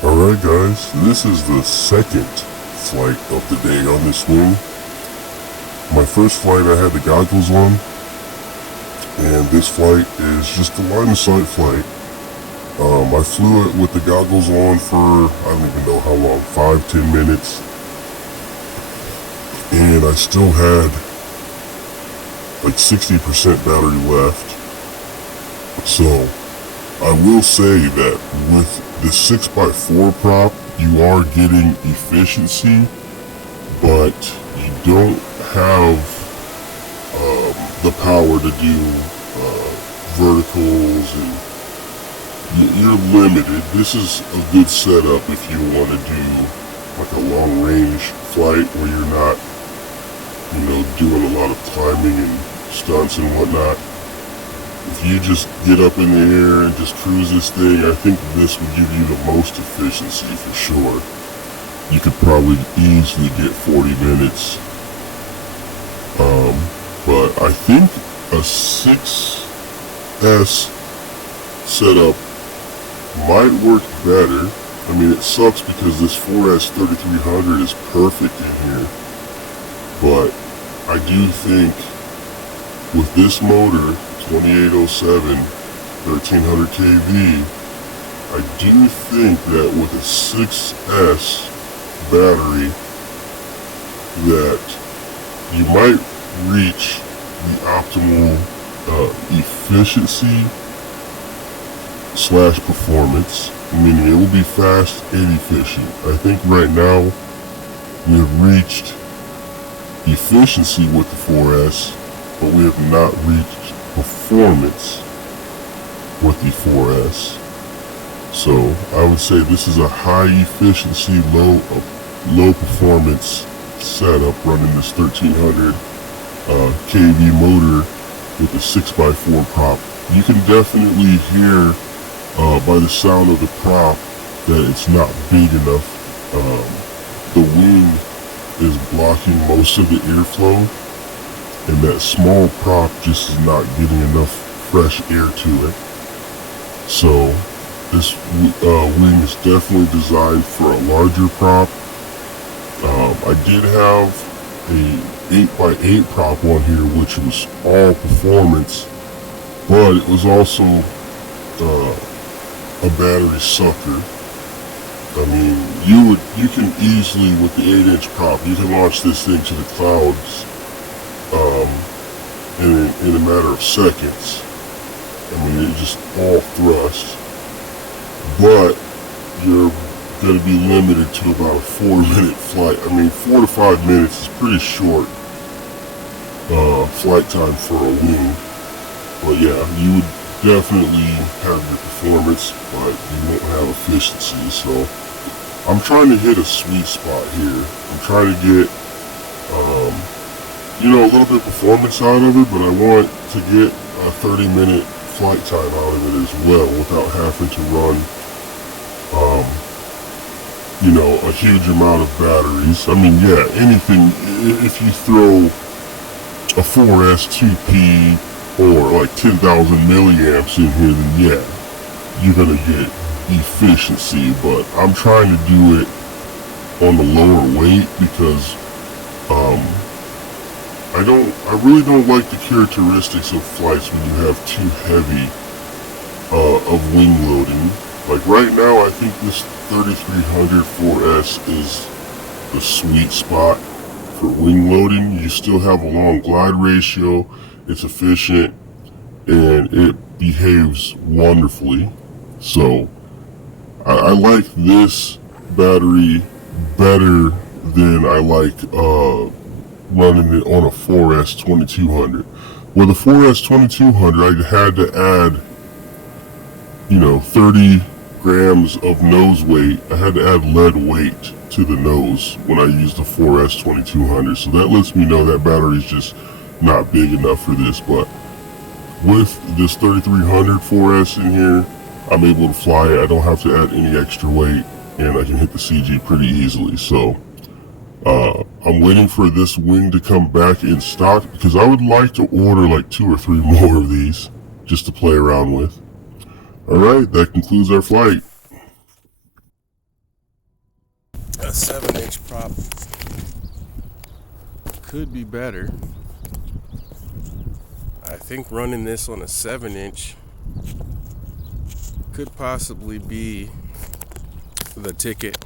Alright guys, this is the second flight of the day on this wing. My first flight I had the goggles on, and this flight is just a line of sight flight. I flew it with the goggles on for, I don't even know how long, 5-10 minutes. And I still had like 60% battery left. So, I will say that with the 6x4 prop, you are getting efficiency, but you don't have the power to do verticals, and you're limited. This is a good setup if you want to do like a long range flight where you're not, doing a lot of climbing and stunts and whatnot. If you just get up in the air and just cruise this thing, I think this would give you the most efficiency for sure. You could probably easily get 40 minutes. But I think a 6S setup might work better. I mean, it sucks because this 4S 3300 is perfect in here. But I do think with this motor, 2807, 1300 kV, I do think that with a 6S battery that you might reach the optimal efficiency slash performance, meaning it will be fast and efficient. I think right now we have reached efficiency with the 4S, but we have not reached performance with the 4S. So I would say this is a high efficiency, low performance setup running this 1300 kV motor with a 6x4 prop. You can definitely hear by the sound of the prop that it's not big enough. The wing is blocking most of the airflow, and that small prop just is not getting enough fresh air to it. So this wing is definitely designed for a larger prop. I did have a 8x8 prop on here, which was all performance, but it was also a battery sucker. I mean, you can easily, with the 8-inch prop, you can launch this thing to the clouds in a matter of seconds. I mean, it just all thrust. But you're going to be limited to about a 4-minute flight. I mean, 4 to 5 minutes is pretty short flight time for a wing. But yeah, you would definitely have your performance, but you won't have efficiency. So I'm trying to hit a sweet spot here. I'm trying to get, a little bit of performance out of it, but I want to get a 30-minute flight time out of it as well without having to run, a huge amount of batteries. I mean, yeah, anything, if you throw a 4S 2P or like 10,000 milliamps in here, then yeah, you're gonna get efficiency. But I'm trying to do it on the lower weight because I really don't like the characteristics of flights when you have too heavy of wing loading. Like right now, I think this 3300 4S is the sweet spot for wing loading. You still have a long glide ratio, it's efficient, and it behaves wonderfully. So I like this battery better than I like running it on a 4S 2200. With a 4S 2200, I had to add 30 grams of nose weight. I had to add lead weight to the nose when I used the 4S 2200. So that lets me know that battery is just not big enough for this. But with this 3300 4S in here, I'm able to fly it. I don't have to add any extra weight, and I can hit the CG pretty easily. So I'm waiting for this wing to come back in stock because I would like to order like 2 or 3 more of these just to play around with. Alright, that concludes our flight. 7-inch prop could be better. I think running this on a 7-inch could possibly be the ticket